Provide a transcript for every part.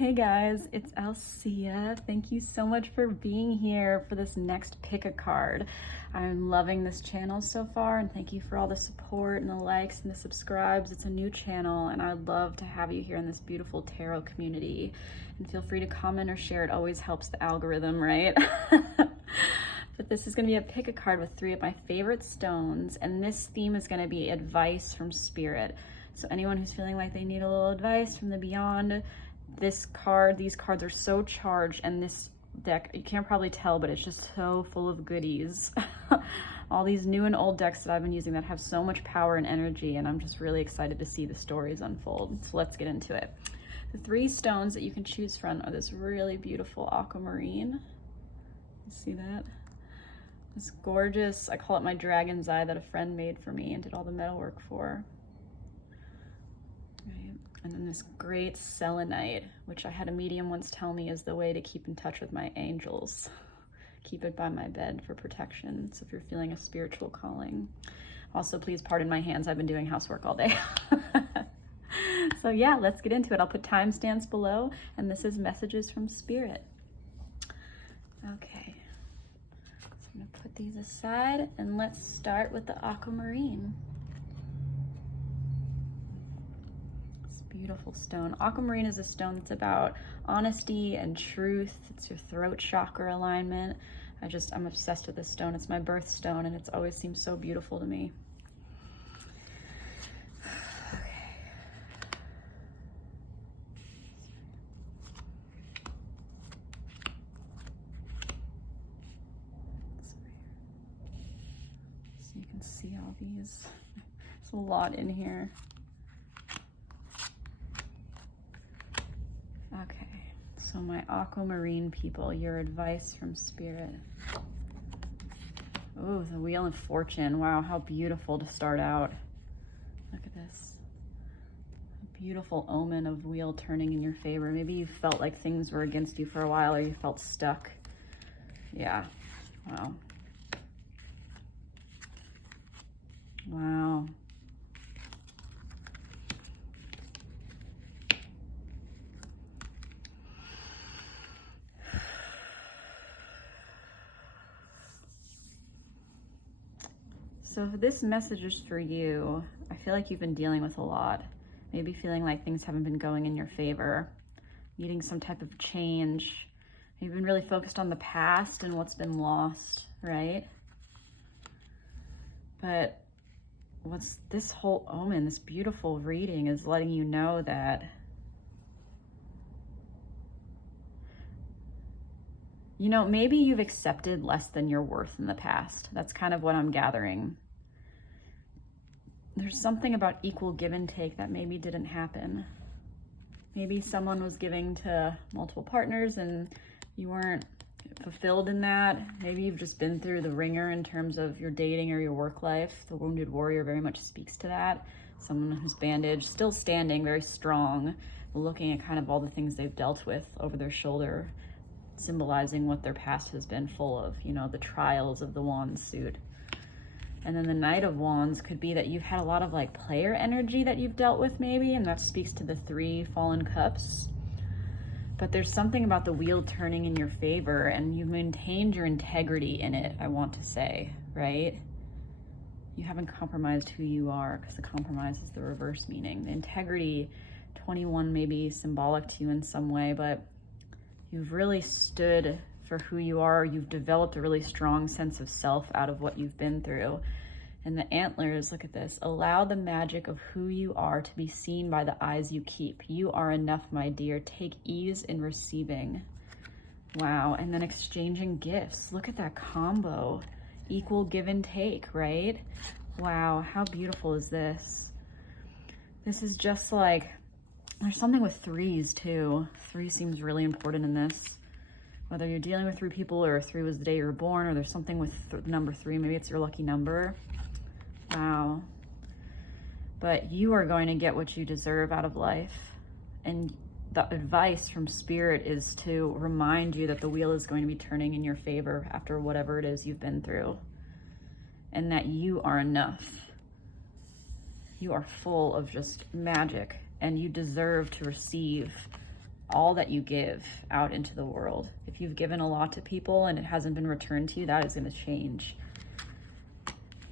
Hey guys, it's Alsea. Thank you so much for being here for this next pick a card. I'm loving this channel so far, and thank you for all the support and the likes and the subscribes. It's a new channel and I'd love to have you here in this beautiful tarot community. And feel free to comment or share. It always helps the algorithm, right? But this is going to be a pick a card with 3 of my favorite stones, and this theme is going to be advice from spirit. So anyone who's feeling like they need a little advice from the beyond, these cards are so charged, and this deck, you can't probably tell, but it's just so full of goodies. All these new and old decks that I've been using that have so much power and energy, and I'm just really excited to see the stories unfold. So let's get into it. The 3 stones that you can choose from are this really beautiful aquamarine. See that? This gorgeous, I call it my dragon's eye, that a friend made for me and did all the metalwork for. Right. And then this great selenite, which I had a medium once tell me is the way to keep in touch with my angels. Keep it by my bed for protection. So if you're feeling a spiritual calling. Also, please pardon my hands. I've been doing housework all day. So yeah, let's get into it. I'll put timestamps below, and this is messages from spirit. Okay. I'm gonna put these aside, and let's start with the aquamarine. This beautiful stone. Aquamarine is a stone that's about honesty and truth. It's your throat chakra alignment. I'm obsessed with this stone. It's my birthstone, and it's always seemed so beautiful to me. So you can see all these. There's a lot in here. Okay, so my aquamarine people, your advice from spirit. Oh, the Wheel of Fortune. Wow, how beautiful to start out. Look at this. A beautiful omen of wheel turning in your favor. Maybe you felt like things were against you for a while, or you felt stuck. Yeah, wow. Wow. So if this message is for you, I feel like you've been dealing with a lot. Maybe feeling like things haven't been going in your favor, needing some type of change. You've been really focused on the past and what's been lost, right? But what's this whole omen, this beautiful reading is letting you know that maybe you've accepted less than your worth in the past. That's kind of what I'm gathering. There's something about equal give and take that maybe didn't happen. Maybe someone was giving to multiple partners and you weren't fulfilled in that. Maybe you've just been through the ringer in terms of your dating or your work life. The Wounded Warrior very much speaks to that. Someone who's bandaged, still standing, very strong, looking at kind of all the things they've dealt with over their shoulder, symbolizing what their past has been full of, the trials of the Wands suit. And then the Knight of Wands could be that you've had a lot of like player energy that you've dealt with maybe, and that speaks to the 3 fallen cups. But there's something about the wheel turning in your favor, and you've maintained your integrity in it, I want to say, right? You haven't compromised who you are, because the compromise is the reverse meaning. The integrity, 21 may be symbolic to you in some way, but you've really stood for who you are. You've developed a really strong sense of self out of what you've been through. And the antlers, look at this. Allow the magic of who you are to be seen by the eyes you keep. You are enough, my dear. Take ease in receiving. Wow. And then exchanging gifts. Look at that combo. Equal give and take, right? Wow. How beautiful is this? This is just like, there's something with 3s too. 3 seems really important in this. Whether you're dealing with 3 people, or 3 was the day you were born, or there's something with number 3, maybe it's your lucky number. Wow. But you are going to get what you deserve out of life. And the advice from spirit is to remind you that the wheel is going to be turning in your favor after whatever it is you've been through. And that you are enough. You are full of just magic, and you deserve to receive all that you give out into the world. If you've given a lot to people and it hasn't been returned to you, that is going to change.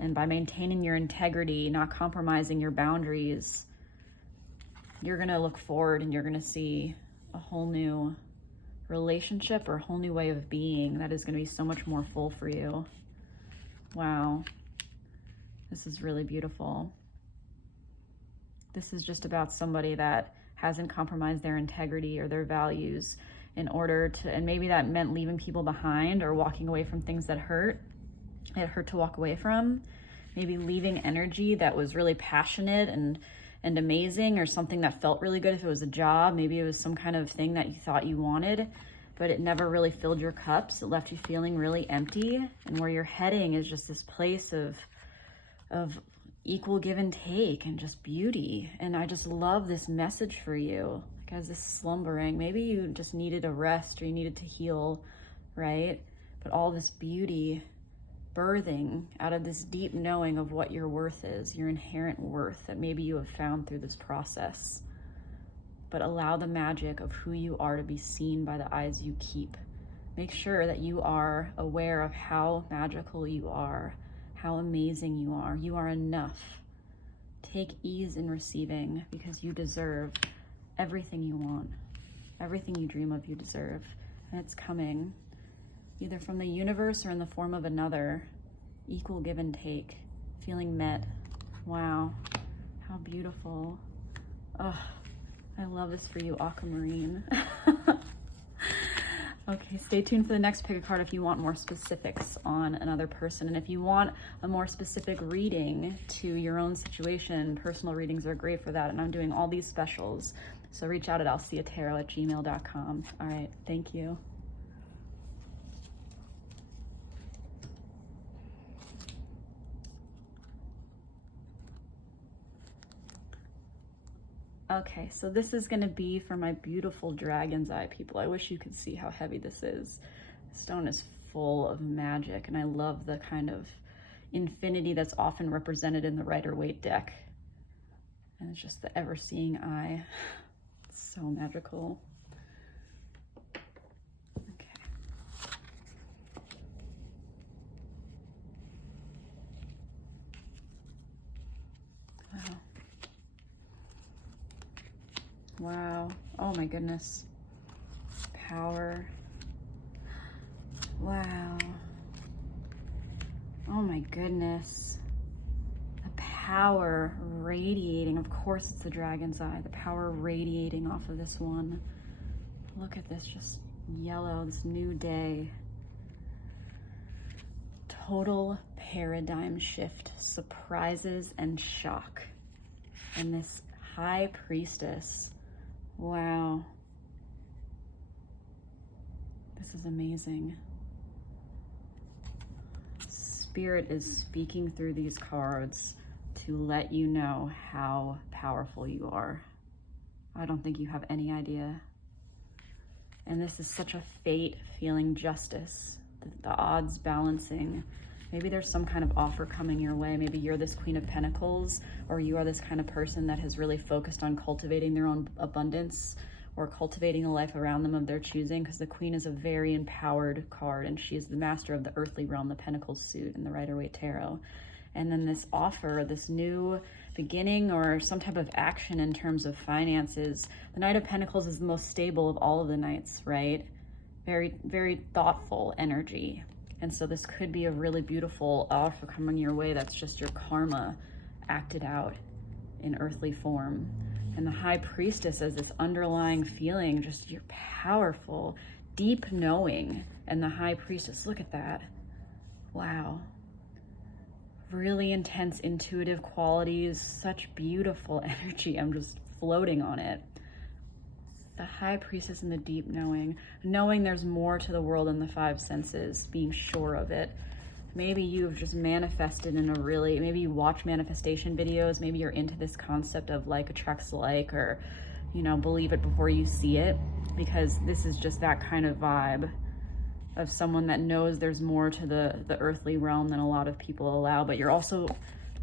And by maintaining your integrity, not compromising your boundaries, you're going to look forward and you're going to see a whole new relationship or a whole new way of being that is going to be so much more full for you. Wow. This is really beautiful. This is just about somebody that hasn't compromised their integrity or their values in order to, and maybe that meant leaving people behind or walking away from things that hurt. It hurt to walk away from. Maybe leaving energy that was really passionate and amazing, or something that felt really good if it was a job. Maybe it was some kind of thing that you thought you wanted, but it never really filled your cups. It left you feeling really empty. And where you're heading is just this place of equal give and take and just beauty. And I just love this message for you. Like, as this slumbering, maybe you just needed a rest or you needed to heal, right? But all this beauty birthing out of this deep knowing of what your worth is, your inherent worth that maybe you have found through this process. But allow the magic of who you are to be seen by the eyes you keep. Make sure that you are aware of how magical you are, how amazing you are. You are enough. Take ease in receiving, because you deserve everything you want. Everything you dream of, you deserve. And it's coming, either from the universe or in the form of another. Equal give and take, feeling met. Wow, how beautiful. Oh, I love this for you, aquamarine. Okay, stay tuned for the next pick a card if you want more specifics on another person. And if you want a more specific reading to your own situation, personal readings are great for that. And I'm doing all these specials. So reach out at alseatarot@gmail.com. All right, thank you. Okay, so this is going to be for my beautiful dragon's eye people. I wish you could see how heavy this is. The stone is full of magic, and I love the kind of infinity that's often represented in the Rider-Waite deck. And it's just the ever-seeing eye. It's so magical. Okay. Wow. Wow. Oh my goodness. Power. Wow. Oh my goodness. The power radiating. Of course it's the dragon's eye. The power radiating off of this one. Look at this, just yellow, this new day. Total paradigm shift, surprises and shock. And this high priestess. Wow. This is amazing. Spirit is speaking through these cards to let you know how powerful you are. I don't think you have any idea. And this is such a fate feeling justice, the odds balancing. Maybe there's some kind of offer coming your way. Maybe you're this Queen of Pentacles, or you are this kind of person that has really focused on cultivating their own abundance or cultivating a life around them of their choosing, because the Queen is a very empowered card, and she is the master of the earthly realm, the Pentacles suit in the Rider-Waite Tarot. And then this offer, this new beginning or some type of action in terms of finances. The Knight of Pentacles is the most stable of all of the knights, right? Very, very thoughtful energy. And so this could be a really beautiful offer coming your way that's just your karma acted out in earthly form. And the High Priestess as this underlying feeling, just your powerful, deep knowing. And the High Priestess, look at that. Wow. Really intense, intuitive qualities, such beautiful energy. I'm just floating on it. The High Priestess and the deep knowing there's more to the world than the five senses, being sure of it. Maybe you've just manifested in a really, maybe you watch manifestation videos, maybe you're into this concept of like attracts like, or, you know, believe it before you see it, because this is just that kind of vibe of someone that knows there's more to the earthly realm than a lot of people allow, but you're also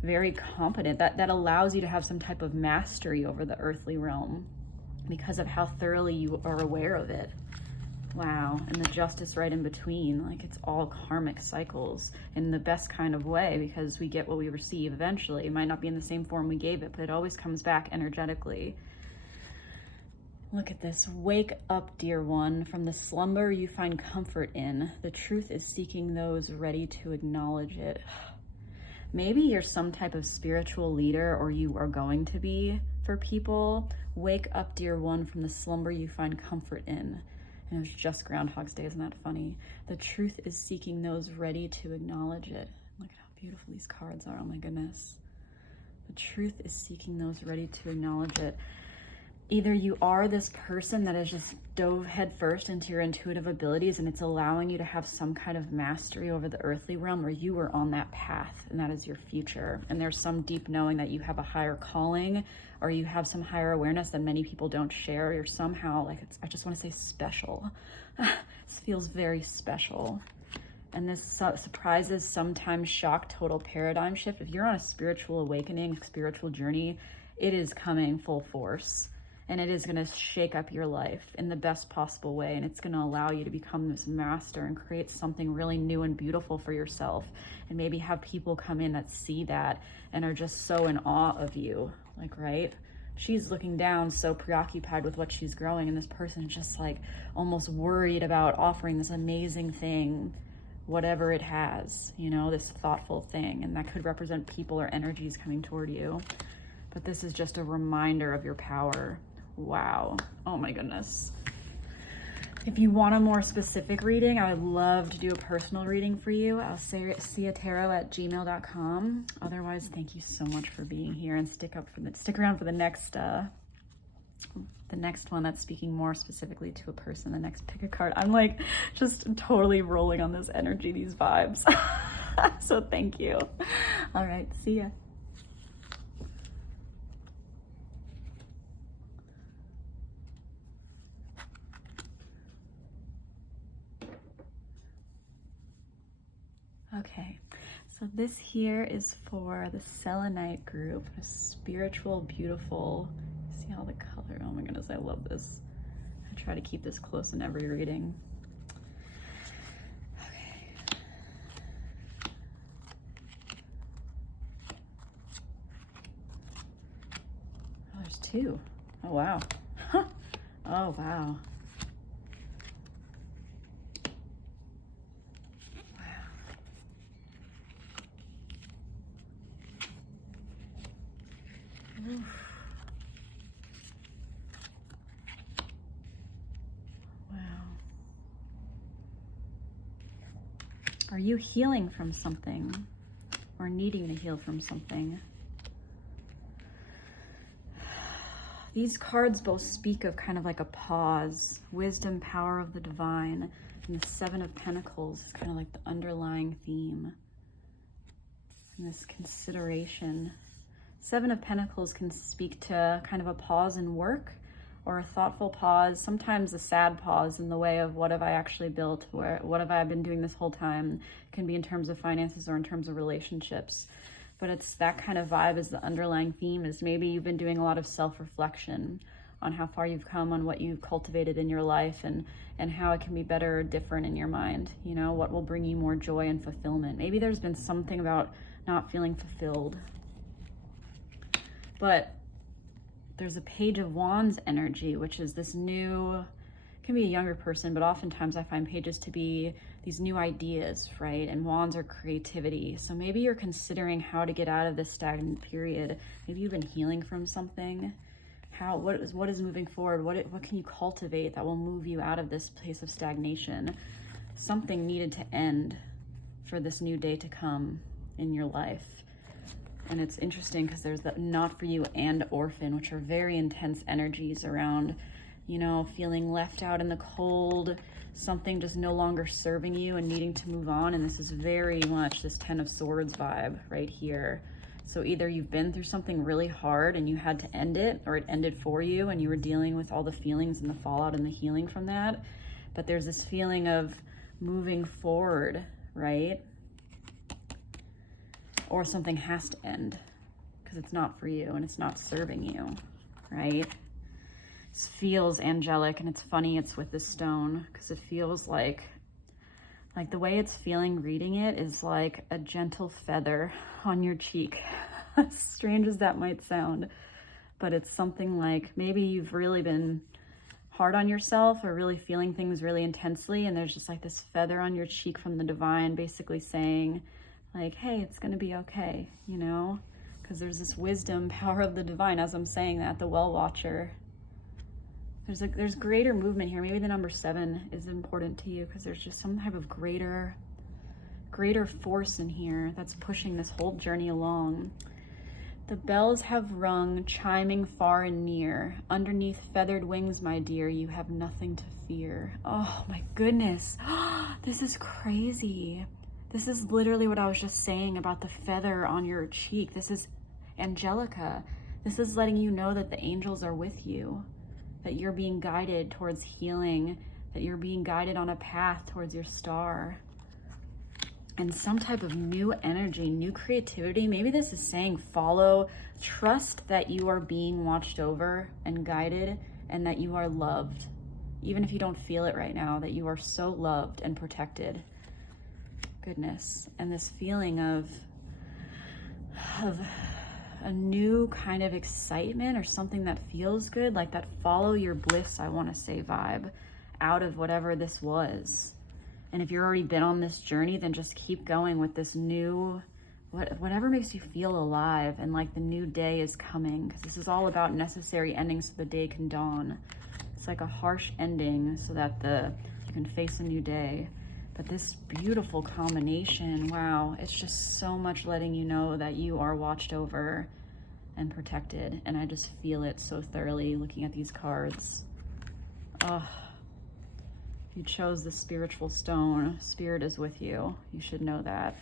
very competent. That allows you to have some type of mastery over the earthly realm. because of how thoroughly you are aware of it. Wow. And the justice right in between, like it's all karmic cycles in the best kind of way, because we get what we receive eventually. It might not be in the same form we gave it, but it always comes back energetically. Look at this. Wake up, dear one, from the slumber you find comfort in. The truth is seeking those ready to acknowledge it. Maybe you're some type of spiritual leader, or you are going to be for people. Wake up, dear one, from the slumber you find comfort in. And it was just Groundhog's Day, isn't that funny? The truth is seeking those ready to acknowledge it. Look at how beautiful these cards are, oh my goodness. The truth is seeking those ready to acknowledge it. Either you are this person that has just dove headfirst into your intuitive abilities, and it's allowing you to have some kind of mastery over the earthly realm, or you are on that path and that is your future. And there's some deep knowing that you have a higher calling, or you have some higher awareness that many people don't share. You're somehow like, I just want to say special. This feels very special. And this surprises, sometimes shock, total paradigm shift. If you're on a spiritual awakening, spiritual journey, it is coming full force. And it is going to shake up your life in the best possible way. And it's going to allow you to become this master and create something really new and beautiful for yourself. And maybe have people come in that see that and are just so in awe of you. Like, right? She's looking down, so preoccupied with what she's growing. And this person is just like almost worried about offering this amazing thing, whatever it has, you know, this thoughtful thing. And that could represent people or energies coming toward you. But this is just a reminder of your power. Wow. Oh my goodness. If you want a more specific reading, I would love to do a personal reading for you. Alseatarot@gmail.com. Otherwise, thank you so much for being here, and stick around for the next one that's speaking more specifically to a person. The next pick a card. I'm like just totally rolling on this energy, these vibes. So thank you. All right, see ya. Okay, so this here is for the selenite group, a spiritual, beautiful, see all the color, oh my goodness, I love this. I try to keep this close in every reading. Okay. Oh, there's two. Oh, wow. Oh, wow. Wow. Are you healing from something or needing to heal from something? These cards both speak of kind of like a pause, wisdom, power of the divine, and the Seven of Pentacles is kind of like the underlying theme. And this consideration. Seven of Pentacles can speak to kind of a pause in work, or a thoughtful pause, sometimes a sad pause in the way of what have I actually built, what have I been doing this whole time. It can be in terms of finances or in terms of relationships. But it's that kind of vibe is the underlying theme, is maybe you've been doing a lot of self-reflection on how far you've come, on what you've cultivated in your life, and how it can be better or different in your mind. You know, what will bring you more joy and fulfillment. Maybe there's been something about not feeling fulfilled. But there's a Page of Wands energy, which is this new, can be a younger person, but oftentimes I find pages to be these new ideas, right? And wands are creativity. So maybe you're considering how to get out of this stagnant period. Maybe you've been healing from something. What is moving forward? What can you cultivate that will move you out of this place of stagnation? Something needed to end for this new day to come in your life. And it's interesting because there's that not for you and orphan, which are very intense energies around, you know, feeling left out in the cold, something just no longer serving you and needing to move on. And this is very much this Ten of Swords vibe right here. So either you've been through something really hard and you had to end it, or it ended for you and you were dealing with all the feelings and the fallout and the healing from that. But there's this feeling of moving forward, right? Or something has to end because it's not for you and it's not serving you, right? This feels angelic, and it's funny it's with this stone because it feels like the way it's feeling reading it is like a gentle feather on your cheek. As strange as that might sound, but it's something like maybe you've really been hard on yourself or really feeling things really intensely, and there's just like this feather on your cheek from the divine basically saying like, hey, it's gonna be okay, you know, because there's this wisdom, power of the divine. As I'm saying that, the well watcher, there's greater movement here. Maybe the number 7 is important to you because there's just some type of greater force in here that's pushing this whole journey along. The bells have rung, chiming far and near. Underneath feathered wings, my dear, you have nothing to fear. Oh my goodness. This is crazy. This is literally what I was just saying about the feather on your cheek. This is Angelica. This is letting you know that the angels are with you, that you're being guided towards healing, that you're being guided on a path towards your star. And some type of new energy, new creativity. Maybe this is saying follow, trust that you are being watched over and guided, and that you are loved. Even if you don't feel it right now, that you are so loved and protected. Goodness. And this feeling of a new kind of excitement or something that feels good, like that follow your bliss, I want to say, vibe out of whatever this was. And if you've already been on this journey, then just keep going with this new, whatever makes you feel alive, and like the new day is coming, because this is all about necessary endings so the day can dawn. It's like a harsh ending so that you can face a new day. But this beautiful combination, wow, it's just so much letting you know that you are watched over and protected. And I just feel it so thoroughly looking at these cards. Oh. You chose the spiritual stone. Spirit is with you. You should know that.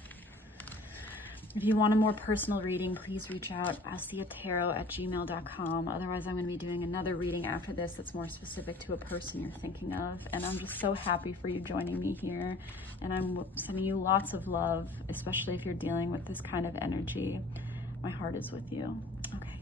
If you want a more personal reading, please reach out, alseatarot@gmail.com. Otherwise, I'm going to be doing another reading after this that's more specific to a person you're thinking of. And I'm just so happy for you joining me here. And I'm sending you lots of love, especially if you're dealing with this kind of energy. My heart is with you. Okay.